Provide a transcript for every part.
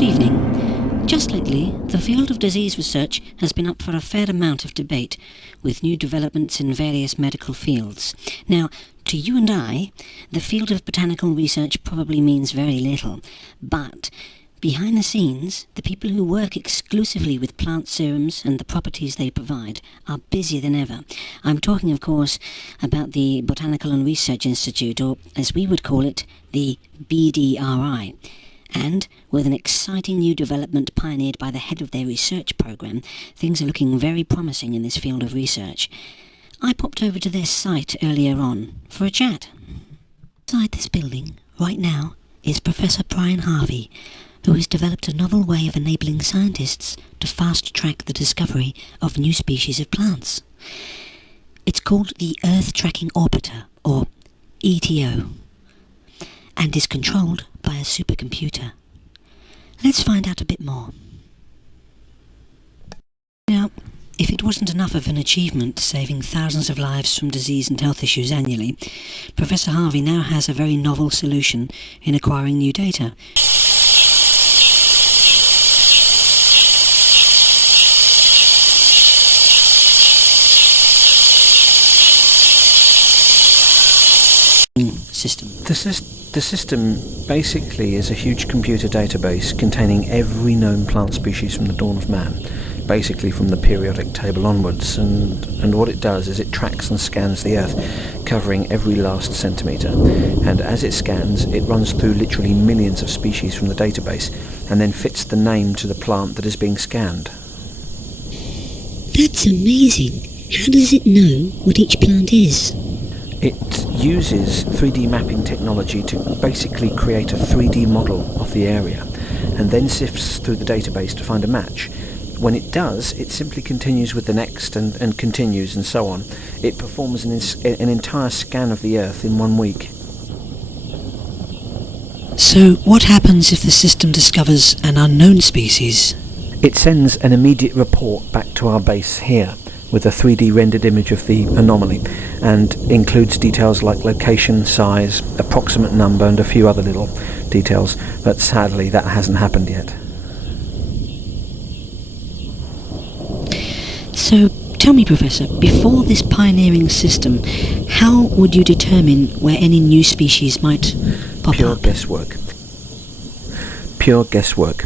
Good evening. Just lately, the field of disease research has been up for a fair amount of debate, with new developments in various medical fields. Now, to you and I, the field of botanical research probably means very little, but behind the scenes, the people who work exclusively with plant serums and the properties they provide are busier than ever. I'm talking, of course, about the Botanical and Research Institute, or as we would call it, the BDRI. And with an exciting new development pioneered by the head of their research program, things are looking very promising in this field of research. I popped over to their site earlier on for a chat. Inside this building, right now, is Professor Brian Harvey, who has developed a novel way of enabling scientists to fast-track the discovery of new species of plants. It's called the Earth Tracking Orbiter, or ETO, and is controlled by a supercomputer. Let's find out a bit more. Now, if it wasn't enough of an achievement saving thousands of lives from disease and health issues annually, Professor Harvey now has a very novel solution in acquiring new data. System. The system basically is a huge computer database containing every known plant species from the dawn of man, basically from the periodic table onwards, and what it does is it tracks and scans the Earth, covering every last centimetre, and as it scans it runs through literally millions of species from the database and then fits the name to the plant that is being scanned. That's amazing. How does it know what each plant is? It uses 3D mapping technology to basically create a 3D model of the area and then sifts through the database to find a match. When it does, it simply continues with the next and continues and so on. It performs an entire scan of the Earth in 1 week. So what happens if the system discovers an unknown species? It sends an immediate report back to our base here with a 3D rendered image of the anomaly, and includes details like location, size, approximate number, and a few other little details, but sadly that hasn't happened yet. So, tell me, Professor, before this pioneering system, how would you determine where any new species might pop Pure up? guesswork. Pure guesswork.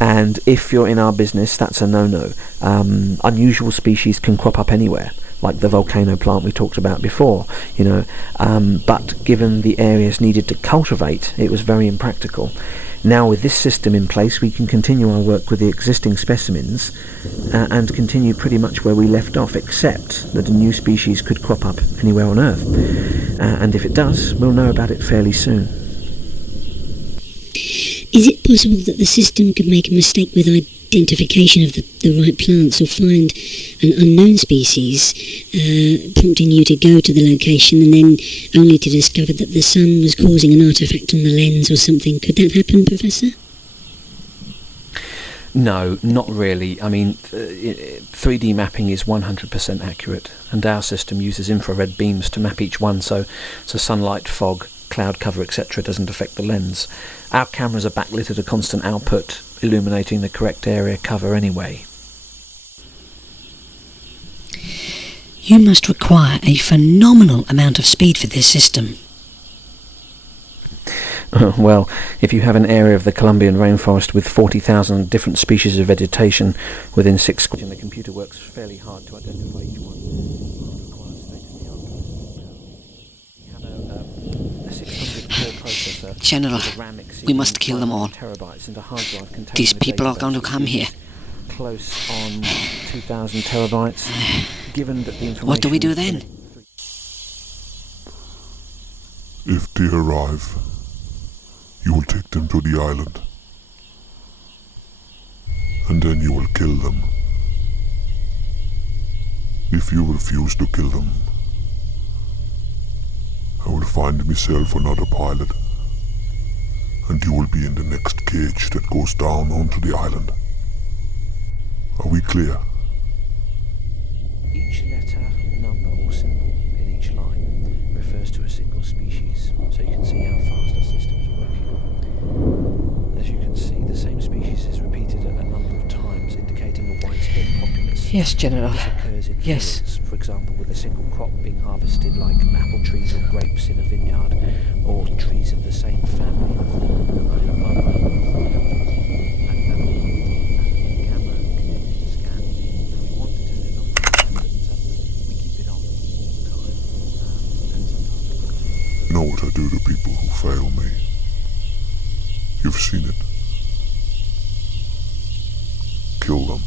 And if you're in our business, that's a no-no. Unusual species can crop up anywhere, like the volcano plant we talked about before, but given the areas needed to cultivate, it was very impractical. Now with this system in place, we can continue our work with the existing specimens and continue pretty much where we left off, except that a new species could crop up anywhere on Earth. And if it does, we'll know about it fairly soon. Is it possible that the system could make a mistake with identification of the right plants, or find an unknown species, prompting you to go to the location and then only to discover that the sun was causing an artifact on the lens or something? Could that happen, Professor? No, not really. I mean, 3D mapping is 100% accurate, and our system uses infrared beams to map each one, so sunlight, fog, cloud cover, etc. doesn't affect the lens. Our cameras are backlit at a constant output, illuminating the correct area cover anyway. You must require a phenomenal amount of speed for this system. Well, if you have an area of the Colombian rainforest with 40,000 different species of vegetation within 6 seconds, the computer works fairly hard to identify each one. General, we must kill them all. These people are going to come here. Close on 2,000 terabytes. Given that the information. What do we do then? If they arrive, you will take them to the island, and then you will kill them. If you refuse to kill them, I will find myself another pilot, and you will be in the next cage that goes down onto the island. Are we clear? Each letter, number or symbol in each line refers to a single species, so you can see how fast our system is working. As you can see, the same species Yes, General. This occurs in Yes. fields, for example, with a single crop being harvested, like apple trees or grapes in a vineyard, or trees of the same family in a farm. And the camera continues to scan. If we want to turn it off, but we keep it on all the time. And sometimes we've got to. You know what I do to people who fail me? You've seen it. Kill them.